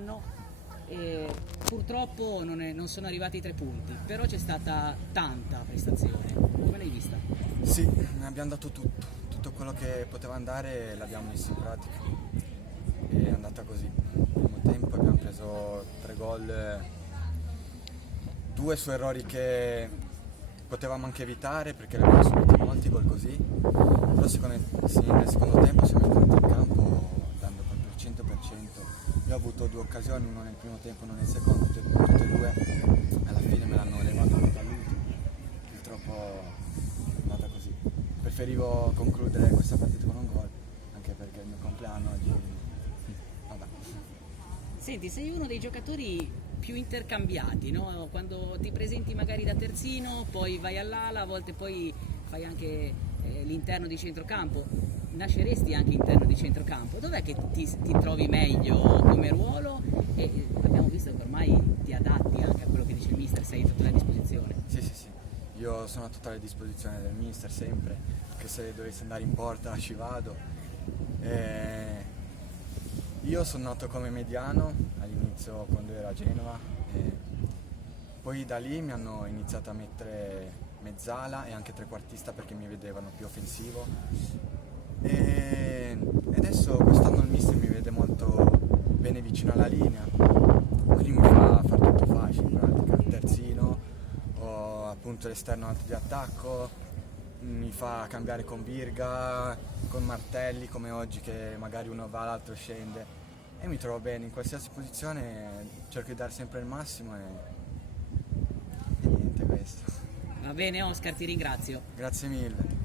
quest'anno e purtroppo non sono arrivati i 3 punti, però c'è stata tanta prestazione. Come l'hai vista? Sì, ne abbiamo dato tutto quello che poteva andare l'abbiamo messo in pratica. È andata così. Nel primo tempo abbiamo preso 3 gol, 2 su errori che potevamo anche evitare perché ne abbiamo subiti molti gol così, però nel secondo tempo siamo entrati in campo dando proprio il 100%. Io ho avuto 2 occasioni, uno nel primo tempo e uno nel secondo, tutte e 2, alla fine me l'hanno levato dall'ultimo, purtroppo è andata così. Preferivo concludere questa partita con un gol, anche perché è il mio compleanno oggi, vabbè. Senti, sei uno dei giocatori più intercambiati, no? Quando ti presenti magari da terzino, poi vai all'ala, a volte poi fai anche l'interno di centrocampo, nasceresti anche interno di centrocampo. Dov'è che ti trovi meglio come ruolo? E abbiamo visto che ormai ti adatti anche a quello che dice il mister, sei a totale disposizione. Sì, io sono a totale disposizione del mister sempre, che se dovessi andare in porta ci vado. Io sono nato come mediano all'inizio quando ero a Genova, poi da lì mi hanno iniziato a mettere mezzala e anche trequartista perché mi vedevano più offensivo. E adesso quest'anno il mister mi vede molto bene vicino alla linea, quindi mi fa fare tutto facile in pratica, il terzino o appunto l'esterno alto di attacco, mi fa cambiare con Virga, con Martelli come oggi che magari uno va l'altro scende e mi trovo bene in qualsiasi posizione, cerco di dare sempre il massimo e niente questo. Va bene Oscar, ti ringrazio. Grazie mille.